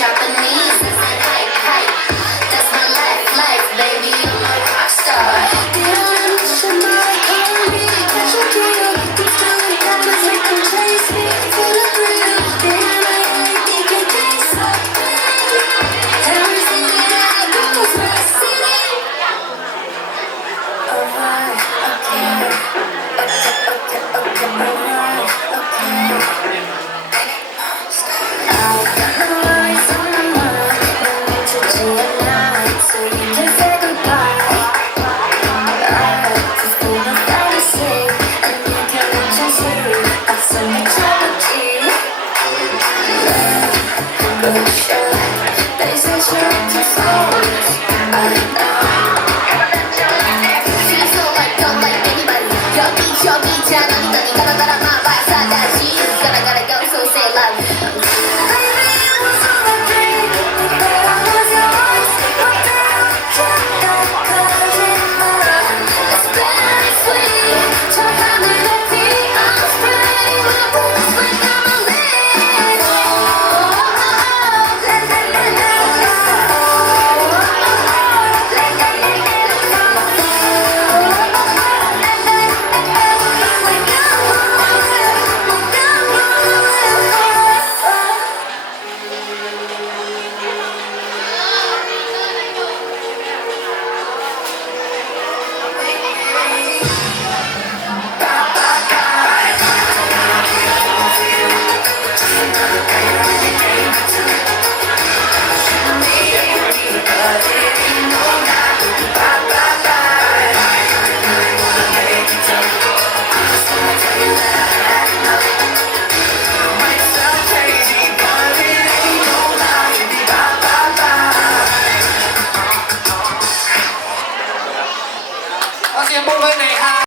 Japanese. I said hi, hi. That's my life, life, baby. I'm a rock star. The ocean, my economy, catch a deal. Keep stealing diamonds, make them chase me. Full of thrill, the night, you can taste so good. Every city that I go is my city. Alright, okay, okay, okay, okay, alright, okay. I've got no worries on my mind. No need to change a line, so you can say goodbye. I just don't know how to say, and you can let your say. Got so much energy. Love, good shot. They say you're too soft.